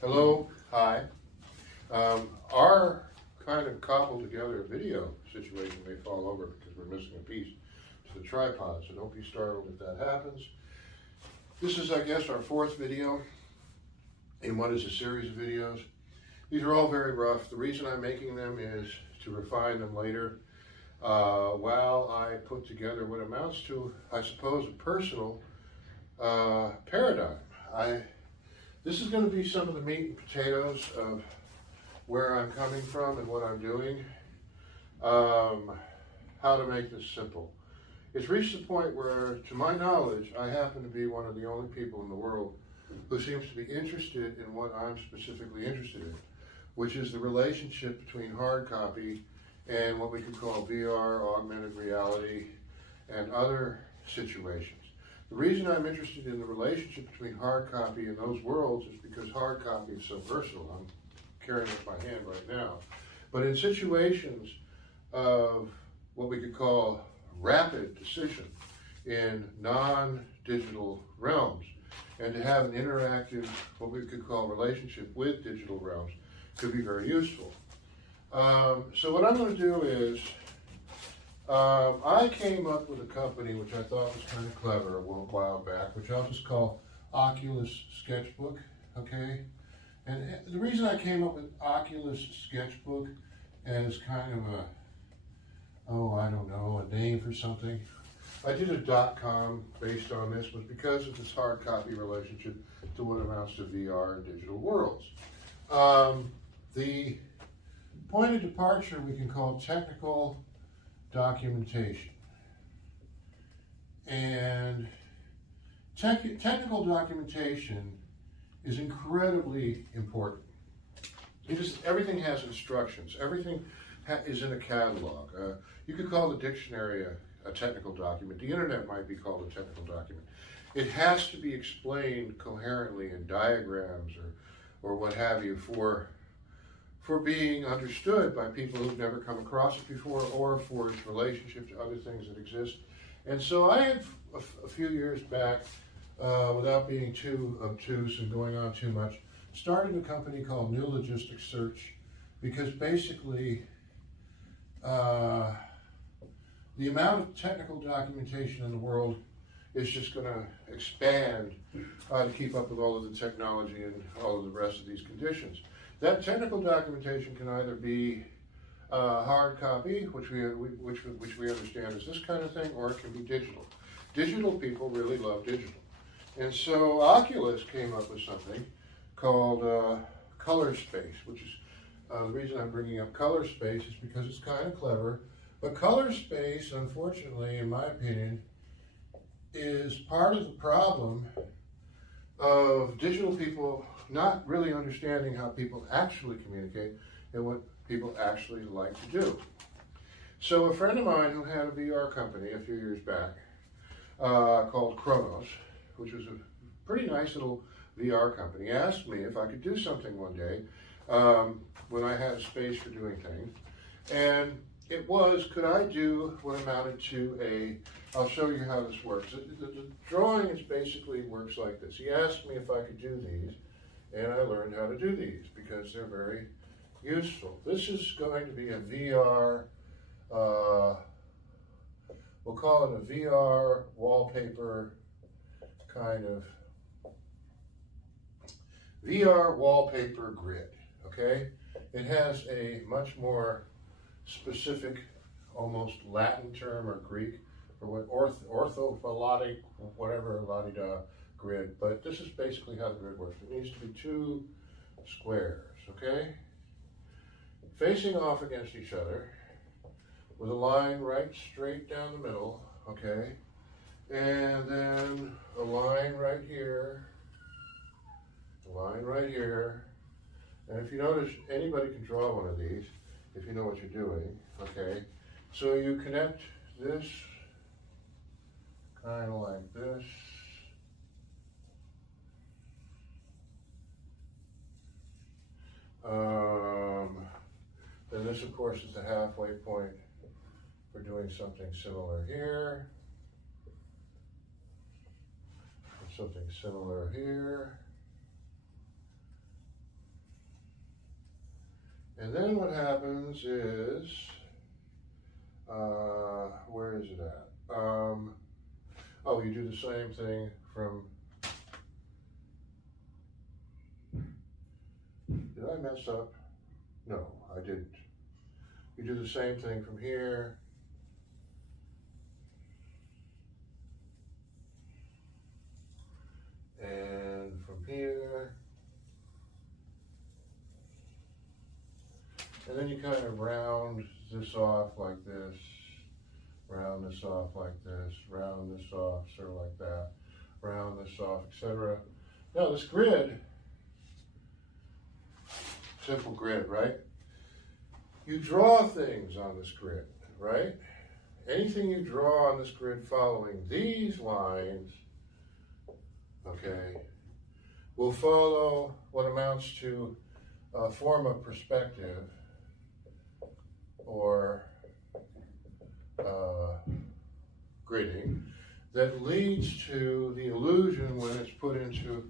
Hello, hi. Our kind of cobbled together video situation may fall over because we're missing a piece to the tripod, so don't be startled if that happens. This is, I guess, our fourth video in what is a series of videos. These are all very rough. The reason I'm making them is to refine them later while I put together what amounts to, I suppose, a personal paradigm. This is going to be some of the meat and potatoes of where I'm coming from and what I'm doing. How to make this simple. It's reached the point where, to my knowledge, I happen to be one of the only people in the world who seems to be interested in what I'm specifically interested in, which is the relationship between hard copy and what we could call VR, augmented reality, and other situations. The reason I'm interested in the relationship between hard copy and those worlds is because hard copy is so versatile. I'm carrying it in my hand right now. But in situations of what we could call rapid decision in non-digital realms, and to have an interactive, what we could call relationship with digital realms, could be very useful. So what I'm going to do is, I came up with a company which I thought was kind of clever a while back, which I'll just call Oculus Sketchbook, okay? And the reason I came up with Oculus Sketchbook as kind of a name for something. I did a .com based on this, was because of this hard copy relationship to what amounts to VR and digital worlds. The point of departure we can call technical documentation. And technical documentation is incredibly important. Everything has instructions. Everything is in a catalog. You could call the dictionary a technical document. The internet might be called a technical document. It has to be explained coherently in diagrams or what have you for being understood by people who've never come across it before, or for its relationship to other things that exist. And so I had, a few years back, without being too obtuse and going on too much, started a company called New Logistics Search, because basically the amount of technical documentation in the world is just going to expand to keep up with all of the technology and all of the rest of these conditions. That technical documentation can either be hard copy, which we understand as this kind of thing, or it can be digital. Digital people really love digital. And so Oculus came up with something called color space, which is the reason I'm bringing up color space is because it's kind of clever. But color space, unfortunately, in my opinion, is part of the problem of digital people not really understanding how people actually communicate and what people actually like to do. So a friend of mine who had a VR company a few years back called Kronos, which was a pretty nice little VR company, asked me if I could do something one day when I had a space for doing things. And it was, could I do what amounted to I'll show you how this works. The drawing is basically works like this. He asked me if I could do these, and I learned how to do these because they're very useful. This is going to be a VR, we'll call it a VR wallpaper kind of VR wallpaper grid, okay? It has a much more specific, almost Latin term or Greek, or what orthophilic, whatever, la-di-da grid, but this is basically how the grid works. It needs to be two squares, okay? Facing off against each other with a line right straight down the middle, okay? And then a line right here, a line right here. And if you notice, anybody can draw one of these if you know what you're doing, okay? So you connect this kind of like this. Then this, of course, is the halfway point for doing something similar here. Something similar here. And then what happens is, where is it at? Oh, you do the same thing from, did I mess up? No, I didn't. You do the same thing from here. And from here. And then you kind of round this off like this, round this off like this, round this off sort of like that, round this off, etc. Now this grid, simple grid, right? You draw things on this grid, right? Anything you draw on this grid following these lines, okay, will follow what amounts to a form of perspective or gridding that leads to the illusion when it's put into,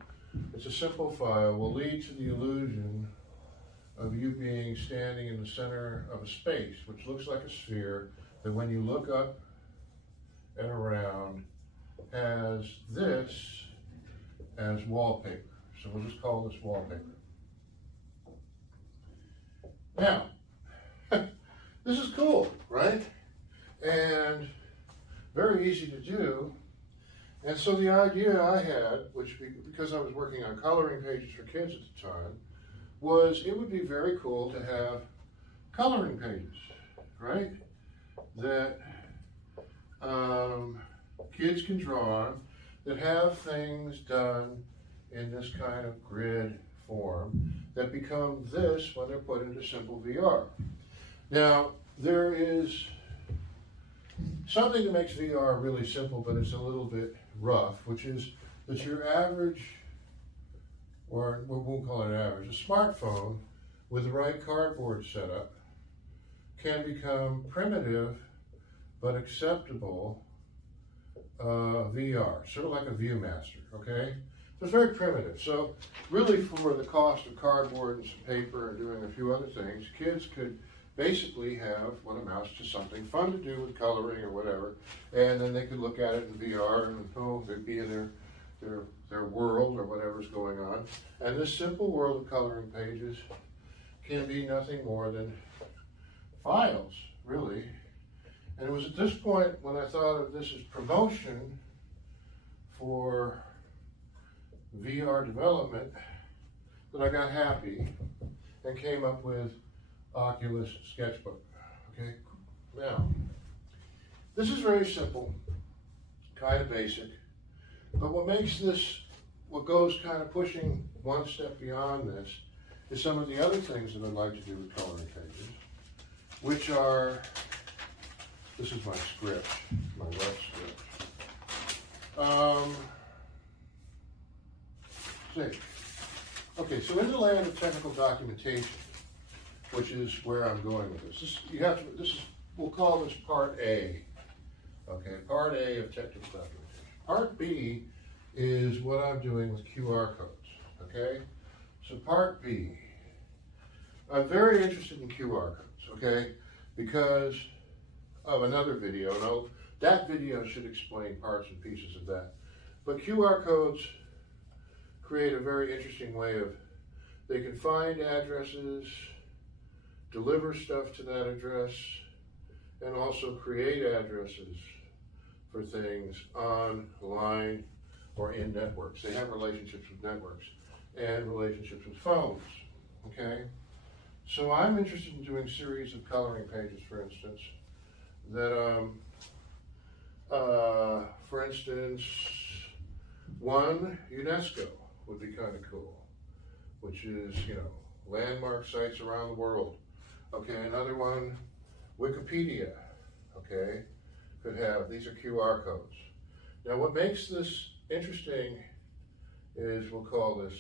it's a simple file, will lead to the illusion of you being standing in the center of a space, which looks like a sphere, that when you look up and around has this as wallpaper. So we'll just call this wallpaper. Now, this is cool, right? And very easy to do. And so the idea I had, which because I was working on coloring pages for kids at the time, was it would be very cool to have coloring pages, right? That kids can draw on, that have things done in this kind of grid form that become this when they're put into simple VR. Now, there is something that makes VR really simple, but it's a little bit rough, which is that your average, or we won't call it average, a smartphone with the right cardboard setup can become primitive but acceptable VR, sort of like a ViewMaster, okay? So it's very primitive. So really for the cost of cardboard and some paper and doing a few other things, kids could basically have what amounts to something fun to do with coloring or whatever, and then they could look at it in VR and they'd be in their world or whatever's going on. And this simple world of coloring pages can be nothing more than files, really. And it was at this point when I thought of this as promotion for VR development that I got happy and came up with Oculus Sketchbook. Okay, now this is very simple, kind of basic, but what makes this, what goes kind of pushing one step beyond this, is some of the other things that I'd like to do with coloring pages, which are, this is my script, my rough script. Okay, so in the land of technical documentation, which is where I'm going with this. We'll call this part A. Okay, part A of technical documentation. Part B is what I'm doing with QR codes. Okay, so part B. I'm very interested in QR codes. Okay, because of another video, and that video should explain parts and pieces of that. But QR codes create a very interesting way of, they can find addresses, deliver stuff to that address, and also create addresses for things online or in networks. They have relationships with networks and relationships with phones, okay? So I'm interested in doing series of coloring pages, for instance, that, for instance, one, UNESCO would be kind of cool, which is, landmark sites around the world. Okay, another one, Wikipedia, okay, could have, these are QR codes. Now what makes this interesting is, we'll call this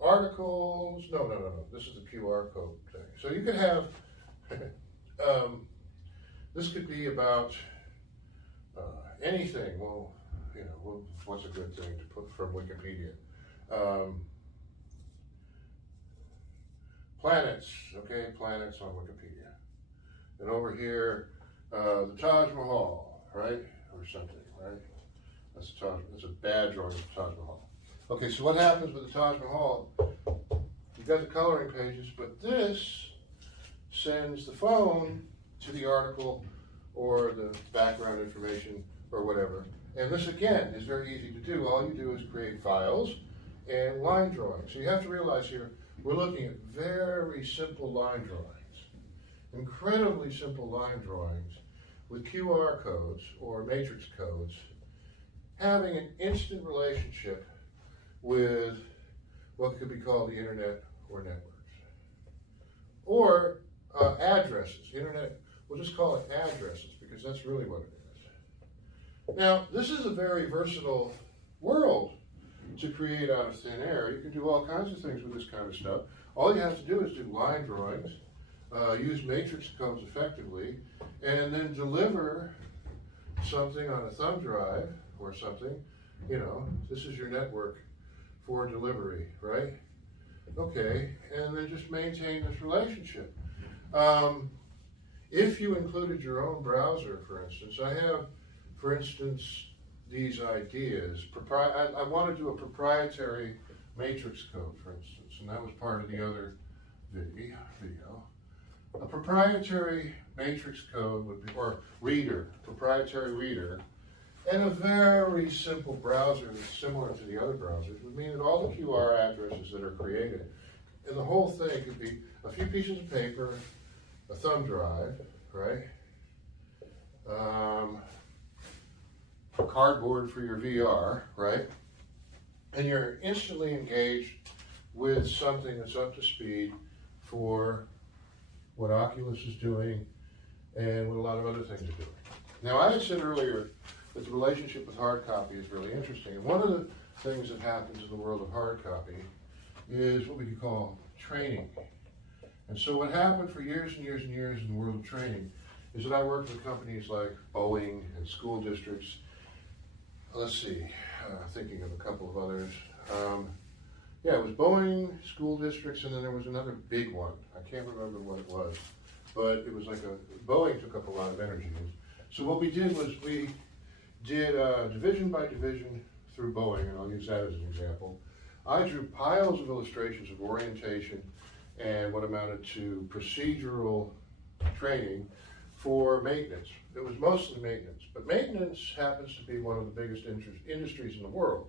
articles, no, this is the QR code thing. So you could have, this could be about anything. Well, what's a good thing to put from Wikipedia? planets, okay, planets on Wikipedia. And over here, the Taj Mahal, right, or something, right? That's a bad drawing of the Taj Mahal. Okay, so what happens with the Taj Mahal? You've got the coloring pages, but this sends the phone to the article or the background information or whatever. And this, again, is very easy to do. All you do is create files and line drawings. So you have to realize here, we're looking at very simple line drawings, incredibly simple line drawings with QR codes or matrix codes, having an instant relationship with what could be called the internet or networks. Or addresses. Internet, we'll just call it addresses because that's really what it is. Now, this is a very versatile world to create out of thin air. You can do all kinds of things with this kind of stuff. All you have to do is do line drawings, use matrix codes effectively, and then deliver something on a thumb drive or something. You know, this is your network for delivery, right? Okay, and then just maintain this relationship. If you included your own browser, for instance, I have, for instance, these ideas. I want to do a proprietary matrix code, for instance, and that was part of the other video. A proprietary matrix code would be, or reader, proprietary reader, and a very simple browser that's similar to the other browsers would mean that all the QR addresses that are created, and the whole thing could be a few pieces of paper, a thumb drive, right? Cardboard for your VR, right? And you're instantly engaged with something that's up to speed for what Oculus is doing and what a lot of other things are doing. Now, I had said earlier that the relationship with hard copy is really interesting. And one of the things that happens in the world of hard copy is what we could call training. And so what happened for years and years and years in the world of training is that I worked with companies like Boeing and school districts. Let's see, thinking of a couple of others. Yeah, it was Boeing, school districts, and then there was another big one. I can't remember what it was, but it was like Boeing took up a lot of energy. So what we did was we did division by division through Boeing, and I'll use that as an example. I drew piles of illustrations of orientation and what amounted to procedural training for maintenance. It was mostly maintenance, but maintenance happens to be one of the biggest industries in the world.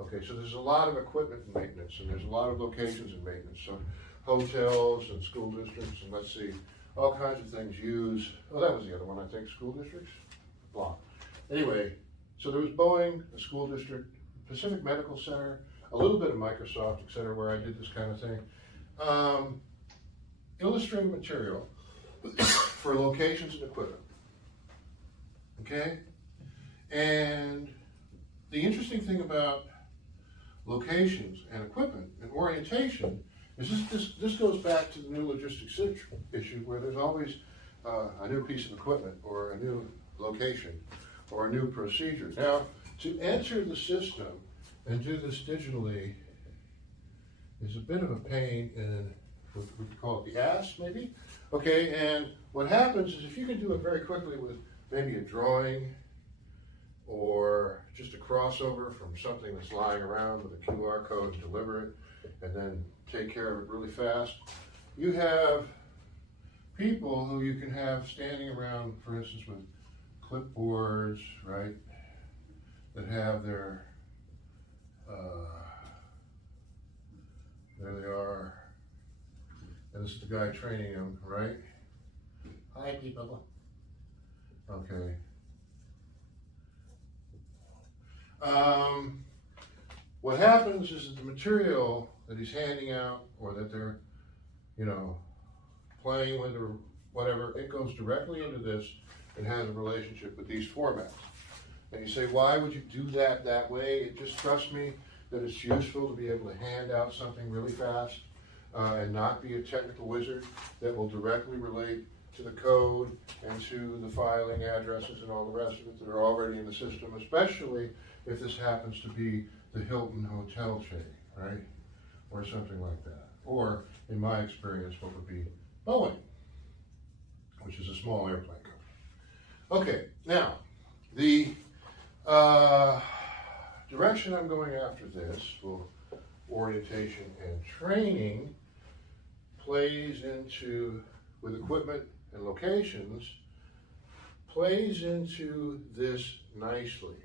Okay, so there's a lot of equipment in maintenance, and there's a lot of locations in maintenance. So hotels and school districts, and let's see, all kinds of things use, oh, that was the other one, I think, school districts? Blah. Anyway, so there was Boeing, the school district, Pacific Medical Center, a little bit of Microsoft, et cetera, where I did this kind of thing. Illustrated material for locations and equipment. Okay? And the interesting thing about locations and equipment and orientation is this goes back to the new logistics issue where there's always a new piece of equipment or a new location or a new procedure. Now, to enter the system and do this digitally is a bit of a pain in what we call it the ass, maybe. Okay, and what happens is if you can do it very quickly with maybe a drawing or just a crossover from something that's lying around with a QR code and deliver it and then take care of it really fast, you have people who you can have standing around, for instance, with clipboards, right, that have their, there they are, and this is the guy training them, right? Hi, people. Okay. What happens is that the material that he's handing out or that they're, playing with or whatever, it goes directly into this and has a relationship with these formats. And you say, why would you do that way? It just trust me that it's useful to be able to hand out something really fast and not be a technical wizard that will directly relate to the code and to the filing addresses and all the rest of it that are already in the system, especially if this happens to be the Hilton hotel chain, right? Or something like that. or in my experience, what would be Boeing, which is a small airplane company. Okay, now, the direction I'm going after this for orientation and training plays into, with equipment and locations, plays into this nicely,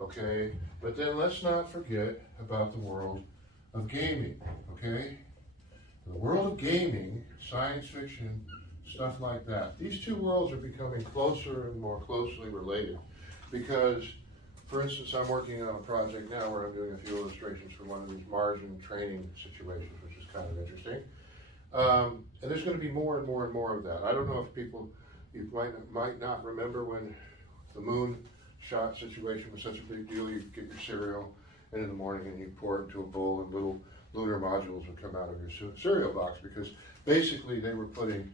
okay? But then let's not forget about the world of gaming, okay? The world of gaming, science fiction, stuff like that. These two worlds are becoming closer and more closely related because, for instance, I'm working on a project now where I'm doing a few illustrations for one of these margin training situations, which is kind of interesting. And there's going to be more and more and more of that. I don't know if people, you might not remember when the moon shot situation was such a big deal. You get your cereal and in the morning and you pour it into a bowl and little lunar modules would come out of your cereal box because basically they were putting,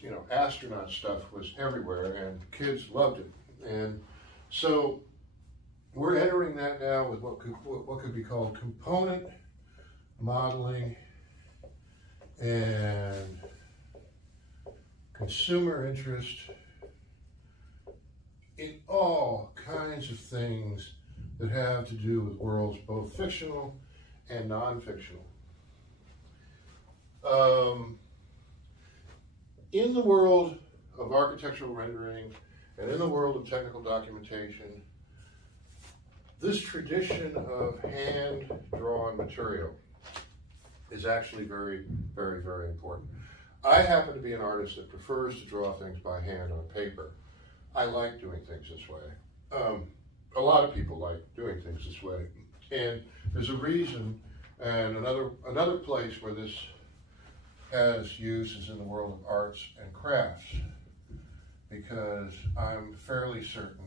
you know, astronaut stuff was everywhere and kids loved it. And so we're entering that now with what could be called component modeling and consumer interest in all kinds of things that have to do with worlds both fictional and non-fictional. In the world of architectural rendering and in the world of technical documentation, this tradition of hand-drawn material is actually very, very, very important. I happen to be an artist that prefers to draw things by hand on paper. I like doing things this way. A lot of people like doing things this way. And there's a reason, and another place where this has use is in the world of arts and crafts, because I'm fairly certain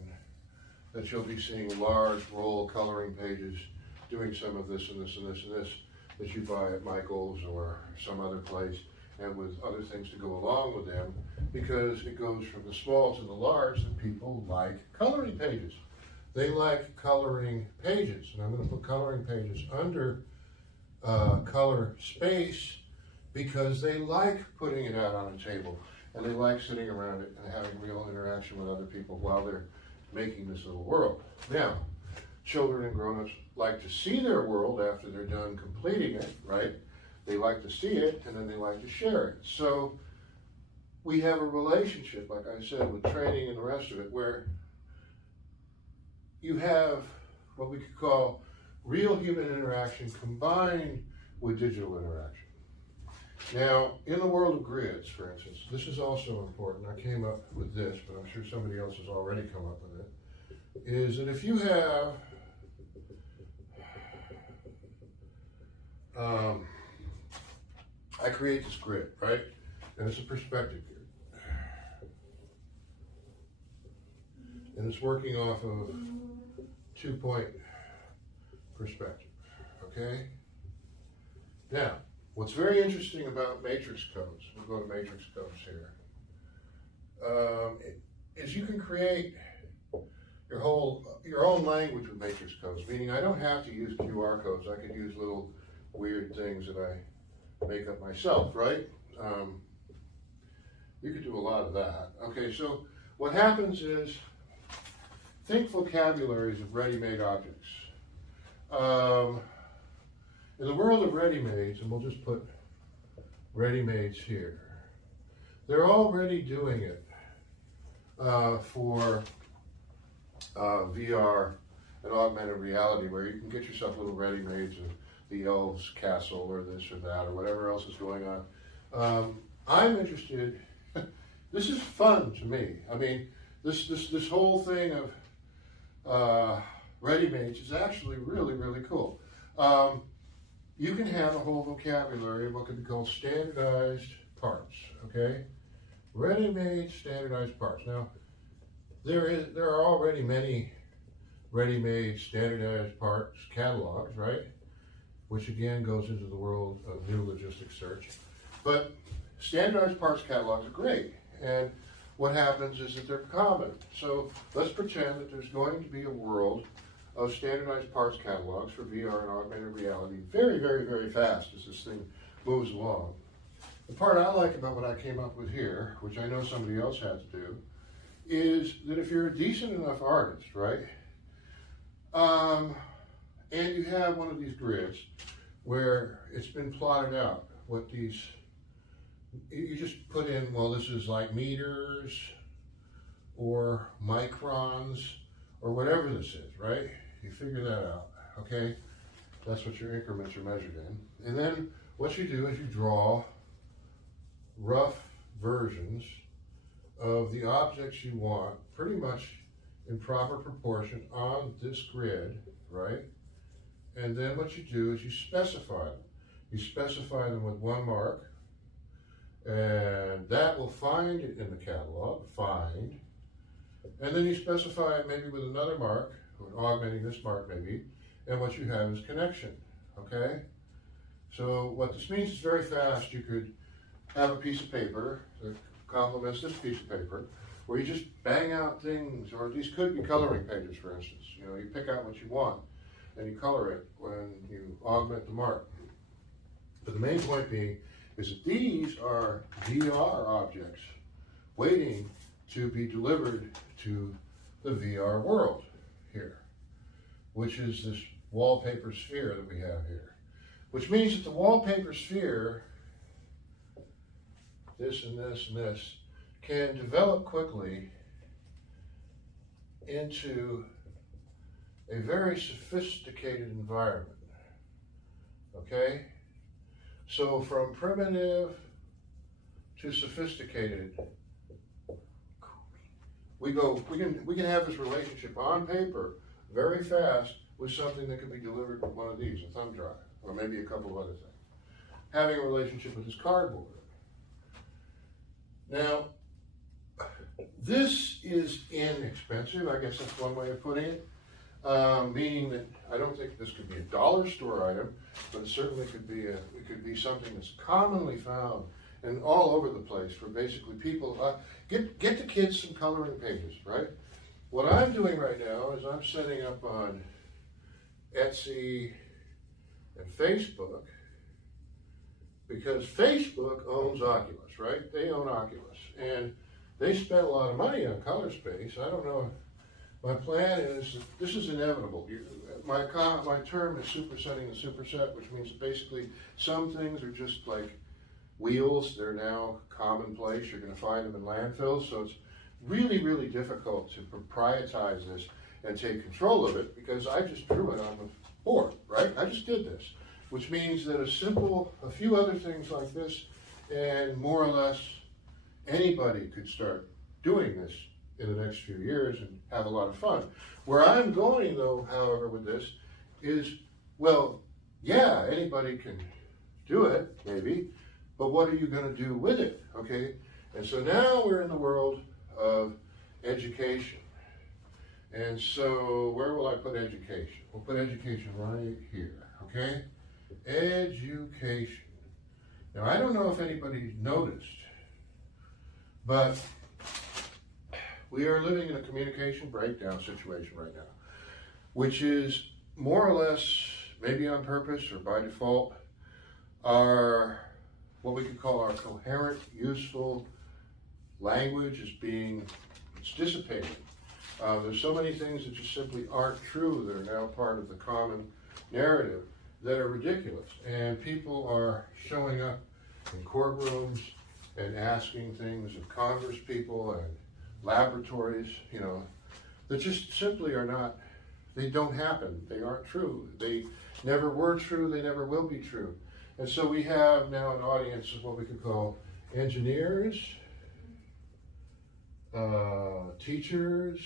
that you'll be seeing large roll coloring pages doing some of this and this and this and this that you buy at Michael's or some other place, and with other things to go along with them, because it goes from the small to the large that people like coloring pages. They like coloring pages, and I'm going to put coloring pages under color space because they like putting it out on a table, and they like sitting around it and having real interaction with other people while they're making this little world. Now, children and grown-ups like to see their world after they're done completing it, right? They like to see it, and then they like to share it. So we have a relationship, like I said, with training and the rest of it, where you have what we could call real human interaction combined with digital interaction. Now, in the world of grids, for instance, this is also important. I came up with this, but I'm sure somebody else has already come up with it, is that if you have I create this grid, right? And it's a perspective grid. And it's working off of 2-point perspective, okay? Now, what's very interesting about matrix codes, we'll go to matrix codes here, is you can create your own language with matrix codes, meaning I don't have to use QR codes. I could use little weird things that I make up myself, right? You could do a lot of that. Okay, so what happens is, think vocabularies of ready-made objects. In the world of ready-mades, and we'll just put ready-mades here, they're already doing it for VR and augmented reality, where you can get yourself little ready-mades of the elves' castle or this or that or whatever else is going on. I'm interested. This is fun to me. I mean, this whole thing of ready-mades is actually really, really cool. You can have a whole vocabulary of what could be called standardized parts, okay? Ready-made standardized parts. Now, there are already many ready-made standardized parts catalogs, right? Which again goes into the world of new logistics search. But standardized parts catalogs are great. And what happens is that they're common. So let's pretend that there's going to be a world of standardized parts catalogs for VR and augmented reality very, very, very fast as this thing moves along. The part I like about what I came up with here, which I know somebody else had to do, is that if you're a decent enough artist, right, and you have one of these grids where it's been plotted out, what these, you just put in, well, this is like meters or microns or whatever this is, right? You figure that out, okay? That's what your increments are measured in. And then what you do is you draw rough versions of the objects you want, pretty much in proper proportion on this grid, right? And then what you do is you specify them. You specify them with one mark, and that will find it in the catalog, find. And then you specify it maybe with another mark, or augmenting this mark maybe, and what you have is connection, okay? So what this means is very fast. You could have a piece of paper that complements this piece of paper, where you just bang out things, or these could be coloring pages, for instance. You know, you pick out what you want, and you color it when you augment the mark. But the main point being is that these are VR objects waiting to be delivered to the VR world here, which is this wallpaper sphere that we have here. Which means that the wallpaper sphere, this and this and this, can develop quickly into a very sophisticated environment, okay? So from primitive to sophisticated, we can have this relationship on paper very fast with something that can be delivered with one of these, a thumb drive, or maybe a couple of other things. Having a relationship with this cardboard. Now, this is inexpensive, I guess that's one way of putting it, meaning that I don't think this could be a dollar store item, but it certainly could be something that's commonly found and all over the place for basically people. Get the kids some coloring pages, right? What I'm doing right now is I'm setting up on Etsy and Facebook, because Facebook owns Oculus, right? They own Oculus, and they spent a lot of money on color space. I don't know. My plan is, this is inevitable. My term is supersetting the superset, which means that basically some things are just like wheels. They're now commonplace. You're going to find them in landfills. So it's really, really difficult to proprietize this and take control of it, because I just drew it on the board, right? I just did this, which means that a few other things like this, and more or less anybody could start doing this in the next few years and have a lot of fun. Where I'm going though, however, with this is, well, yeah, anybody can do it, maybe, but what are you going to do with it, okay? And so now we're in the world of education. And so where will I put education? We'll put education right here, okay? Education. Now, I don't know if anybody noticed, but we are living in a communication breakdown situation right now, which is more or less, maybe on purpose or by default, what we could call our coherent, useful language it's dissipating. There's so many things that just simply aren't true that are now part of the common narrative that are ridiculous. And people are showing up in courtrooms and asking things of Congress people and laboratories, that just simply are not, they don't happen. They aren't true. They never were true. They never will be true. And so we have now an audience of what we could call engineers, teachers,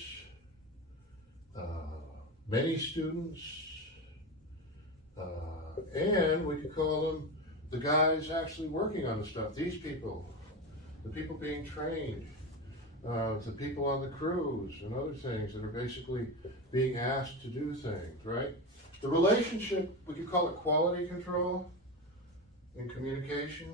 many students, and we could call them the guys actually working on the stuff. These people, the people being trained, the people on the crews and other things that are basically being asked to do things, right? The relationship, we could call it quality control in communication.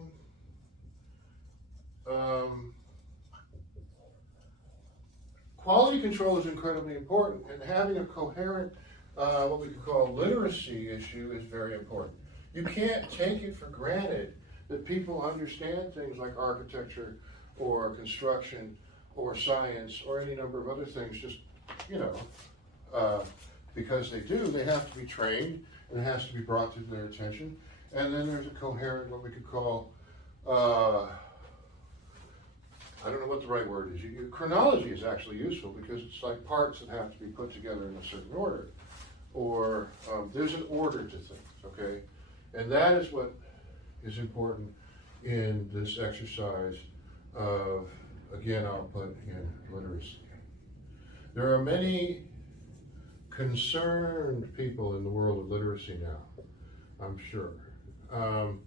Quality control is incredibly important, and having a coherent, what we could call literacy issue is very important. You can't take it for granted that people understand things like architecture or construction or science or any number of other things, just, you know, because they do, they have to be trained and it has to be brought to their attention. And then there's a coherent, what we could call, I don't know what the right word is. Chronology is actually useful because it's like parts that have to be put together in a certain order. Or there's an order to things, okay? And that is what is important in this exercise of, again, I'll put in literacy. There are many concerned people in the world of literacy now, I'm sure. That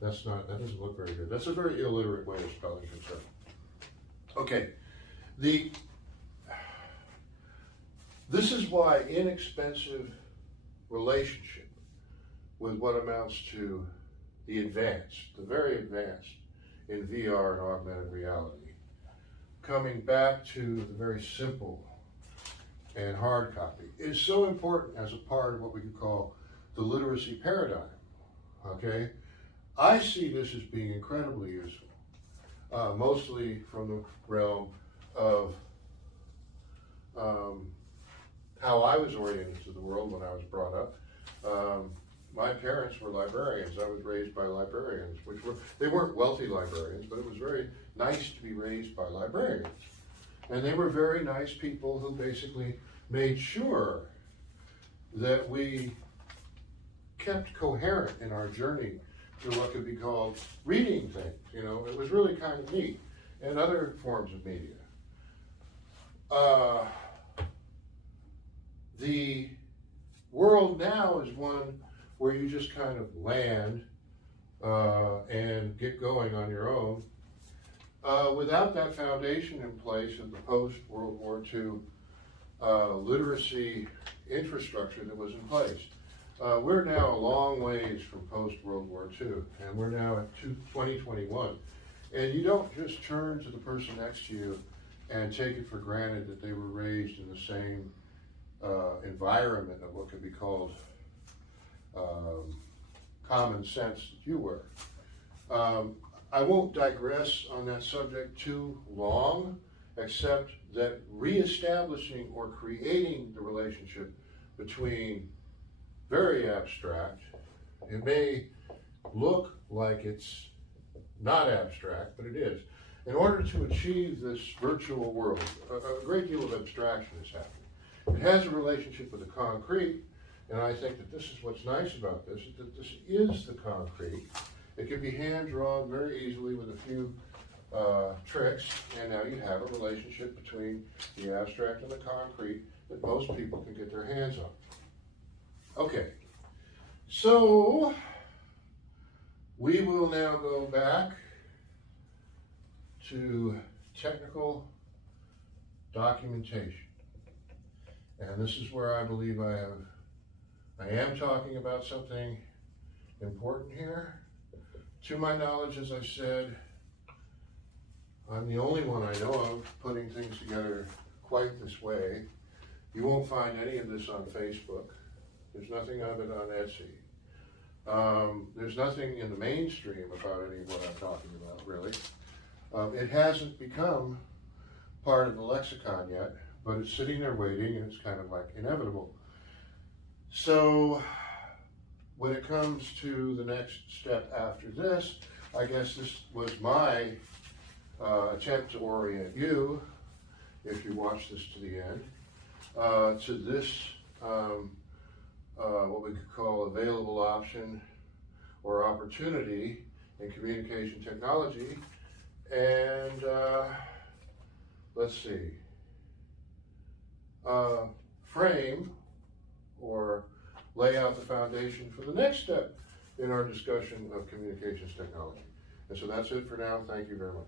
doesn't look very good. That's a very illiterate way of spelling concern. Okay, this is why inexpensive relationship with what amounts to the advanced, the very advanced in VR and augmented reality, coming back to the very simple and hard copy, is so important as a part of what we could call the literacy paradigm, okay? I see this as being incredibly useful, mostly from the realm of how I was oriented to the world when I was brought up. My parents were librarians. I was raised by librarians, they weren't wealthy librarians, but it was very nice to be raised by librarians. And they were very nice people who basically made sure that we kept coherent in our journey through what could be called reading things. You know, it was really kind of neat, and other forms of media. The world now is one where you just kind of land and get going on your own without that foundation in place of the post-World War II literacy infrastructure that was in place. We're now a long ways from post-World War II, and we're now at 2021. And you don't just turn to the person next to you and take it for granted that they were raised in the same environment of what could be called common sense that you were. I won't digress on that subject too long, except that reestablishing or creating the relationship between very abstract, it may look like it's not abstract, but it is. In order to achieve this virtual world, a great deal of abstraction is happening. It has a relationship with the concrete, and I think that this is what's nice about this, is that this is the concrete. It can be hand-drawn very easily with a few tricks, and now you have a relationship between the abstract and the concrete that most people can get their hands on. Okay, so we will now go back to technical documentation. And this is where I believe I am talking about something important here. To my knowledge, as I said, I'm the only one I know of putting things together quite this way. You won't find any of this on Facebook. There's nothing of it on Etsy. There's nothing in the mainstream about any of what I'm talking about, really. It hasn't become part of the lexicon yet, but it's sitting there waiting, and it's kind of like inevitable. So when it comes to the next step after this, I guess this was my attempt to orient you, if you watch this to the end, to this what we could call available option or opportunity in communication technology. And let's see, frame or lay out the foundation for the next step in our discussion of communications technology. And so that's it for now. Thank you very much.